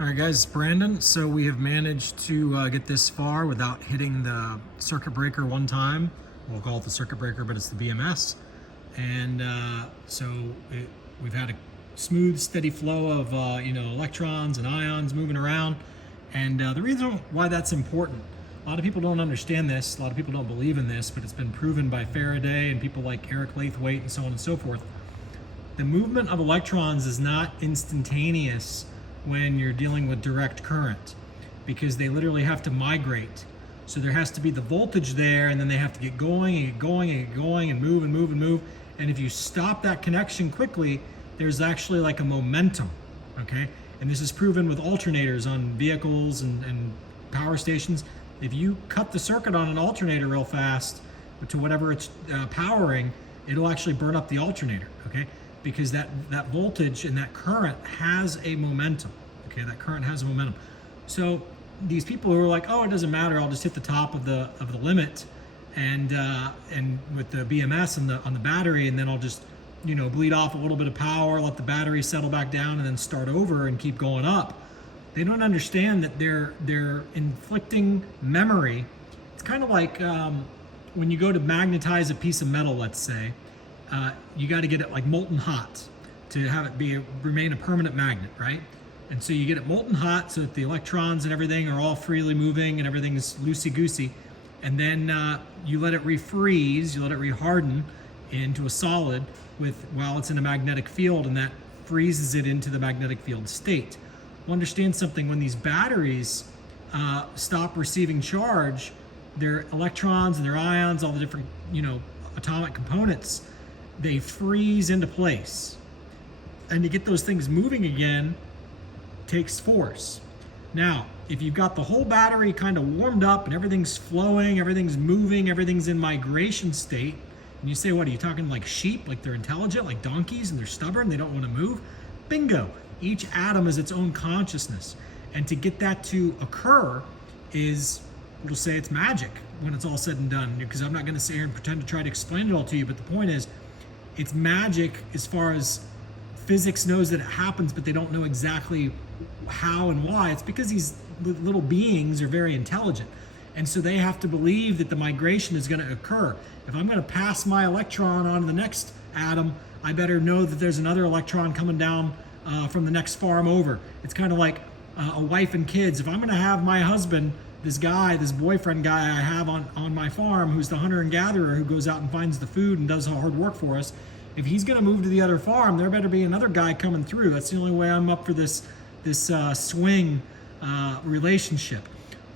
All right, guys, it's Brandon. So we have managed to get this far without hitting the circuit breaker one time. We'll call it the circuit breaker, but it's the BMS. And we've had a smooth, steady flow of electrons and ions moving around. And the reason why that's important, a lot of people don't understand this. A lot of people don't believe in this, but it's been proven by Faraday and people like Eric Lathwaite and so on and so forth. The movement of electrons is not instantaneous when you're dealing with direct current, because they literally have to migrate. So there has to be the voltage there, and then they have to get going and get going and get going and move and move and move. And if you stop that connection quickly, there's actually like a momentum, okay? And this is proven with alternators on vehicles and power stations. If you cut the circuit on an alternator real fast to whatever it's powering, it'll actually burn up the alternator, okay? Because that voltage and that current has a momentum, okay? That current has a momentum. So these people who are like, oh, it doesn't matter, I'll just hit the top of the limit, and with the BMS on the battery, and then I'll just bleed off a little bit of power, let the battery settle back down, and then start over and keep going up. They don't understand that they're inflicting memory. It's kind of like when you go to magnetize a piece of metal, let's say. You got to get it like molten hot to have it remain a permanent magnet, right? And so you get it molten hot so that the electrons and everything are all freely moving and everything is loosey-goosey. And then you let it refreeze, you let it reharden into a solid while it's in a magnetic field, and that freezes it into the magnetic field state. Well, understand something, when these batteries stop receiving charge, their electrons and their ions, all the different atomic components, they freeze into place. And to get those things moving again takes force. Now, if you've got the whole battery kind of warmed up and everything's flowing, everything's moving, everything's in migration state, and you say, what, are you talking like sheep, like they're intelligent, like donkeys, and they're stubborn, they don't want to move? Bingo. Each atom is its own consciousness. And to get that to occur is, we'll say it's magic when it's all said and done, because I'm not going to sit here and pretend to try to explain it all to you, but the point is, it's magic as far as physics knows that it happens, but they don't know exactly how and why. It's because these little beings are very intelligent. And so they have to believe that the migration is going to occur. If I'm going to pass my electron on to the next atom, I better know that there's another electron coming down from the next farm over. It's kind of like a wife and kids. If I'm going to have my husband, this boyfriend guy I have on my farm, who's the hunter and gatherer who goes out and finds the food and does hard work for us, if he's going to move to the other farm, there better be another guy coming through. That's the only way I'm up for this swing relationship.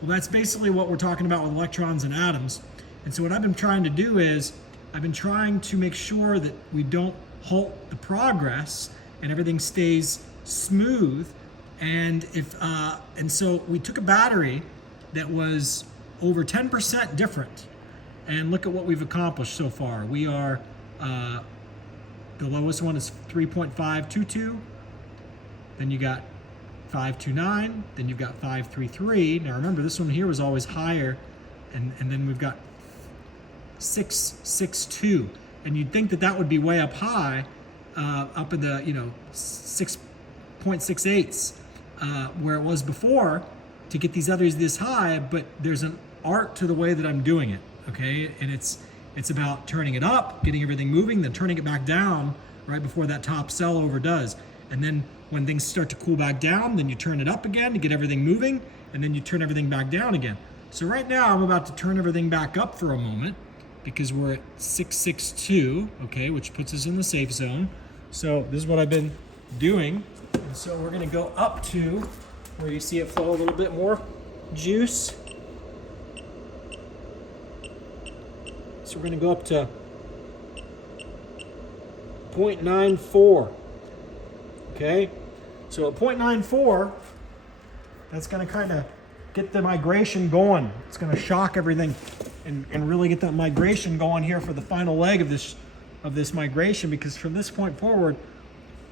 Well, that's basically what we're talking about with electrons and atoms. And so what I've been trying to do is I've been trying to make sure that we don't halt the progress and everything stays smooth. And so we took a battery that was over 10% different, and look at what we've accomplished so far. We are the lowest one is 3.522, then you got 529, then you've got 533. Now remember, this one here was always higher, and then we've got 662, and you'd think that would be way up high, up in the 6.68s, where it was before, to get these others this high. But there's an art to the way that I'm doing it, okay? And it's about turning it up, getting everything moving, then turning it back down right before that top cell overdoes. And then when things start to cool back down, then you turn it up again to get everything moving, and then you turn everything back down again. So right now I'm about to turn everything back up for a moment, because we're at 662, okay, which puts us in the safe zone. So this is what I've been doing. And so we're gonna go up to where you see it flow a little bit more juice. So we're going to go up to 0.94. Okay? So at 0.94, that's going to kind of get the migration going. It's going to shock everything and really get that migration going here for the final leg of this migration, because from this point forward,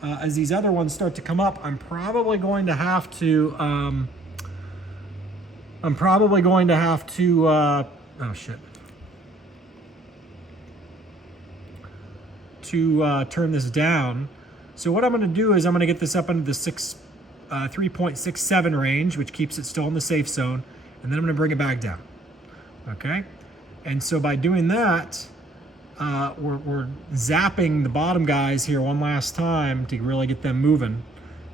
as these other ones start to come up, I'm probably going to have to turn this down. So what I'm going to do is I'm going to get this up into the 3.67 range, which keeps it still in the safe zone, and then I'm going to bring it back down. Okay, and so by doing that, we're zapping the bottom guys here one last time to really get them moving.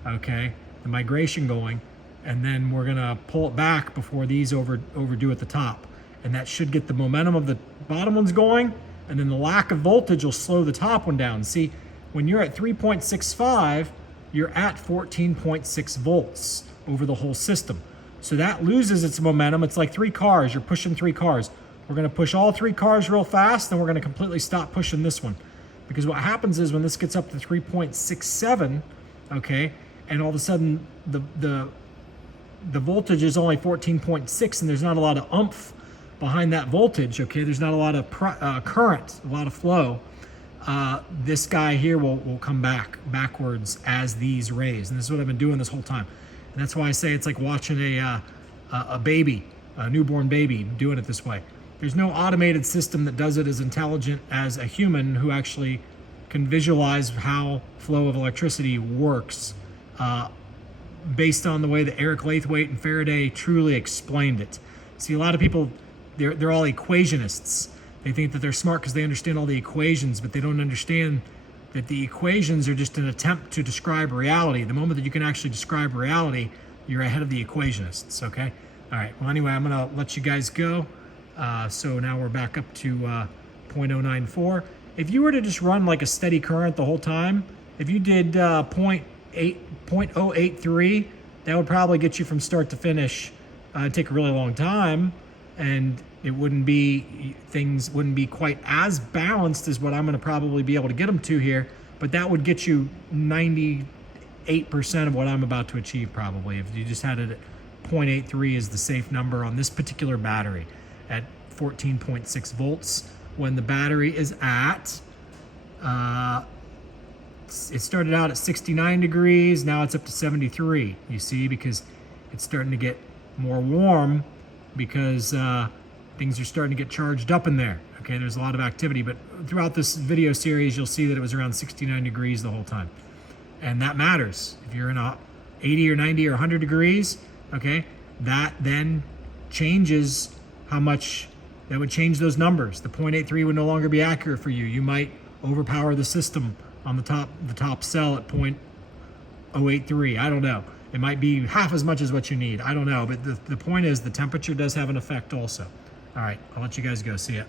Okay, the migration going, and then we're gonna pull it back before these overdo at the top, and that should get the momentum of the bottom ones going, and then the lack of voltage will slow the top one down. See, when you're at 3.65, you're at 14.6 volts over the whole system. So that loses its momentum. It's like 3 cars. You're pushing 3 cars. We're going to push all 3 cars real fast, then we're going to completely stop pushing this one. Because what happens is when this gets up to 3.67, okay, and all of a sudden the voltage is only 14.6 and there's not a lot of oomph behind that voltage, okay, there's not a lot of current, a lot of flow, this guy here will come backwards as these raise. And this is what I've been doing this whole time. And that's why I say it's like watching a baby, a newborn baby, doing it this way. There's no automated system that does it as intelligent as a human who actually can visualize how flow of electricity works based on the way that Eric Lathwaite and Faraday truly explained it. See, a lot of people, they're all equationists. They think that they're smart because they understand all the equations, but they don't understand that the equations are just an attempt to describe reality. The moment that you can actually describe reality, you're ahead of the equationists, okay? All right, well, anyway, I'm gonna let you guys go. So now we're back up to 0.094. If you were to just run like a steady current the whole time, if you did 0.083, that would probably get you from start to finish. It'd take a really long time, and it wouldn't be, things wouldn't be quite as balanced as what I'm gonna probably be able to get them to here, but that would get you 98% of what I'm about to achieve probably, if you just had it at 0.83 is the safe number on this particular battery at 14.6 volts. When the battery is at, it started out at 69 degrees, now it's up to 73, you see, because it's starting to get more warm because things are starting to get charged up in there. Okay, there's a lot of activity, but throughout this video series, you'll see that it was around 69 degrees the whole time. And that matters. If you're in a 80 or 90 or 100 degrees, okay, that then changes how much, that would change those numbers. The 0.83 would no longer be accurate for you. You might overpower the system on the top cell at 0.083. I don't know. It might be half as much as what you need. I don't know. But the point is the temperature does have an effect also. All right, I'll let you guys go. See ya.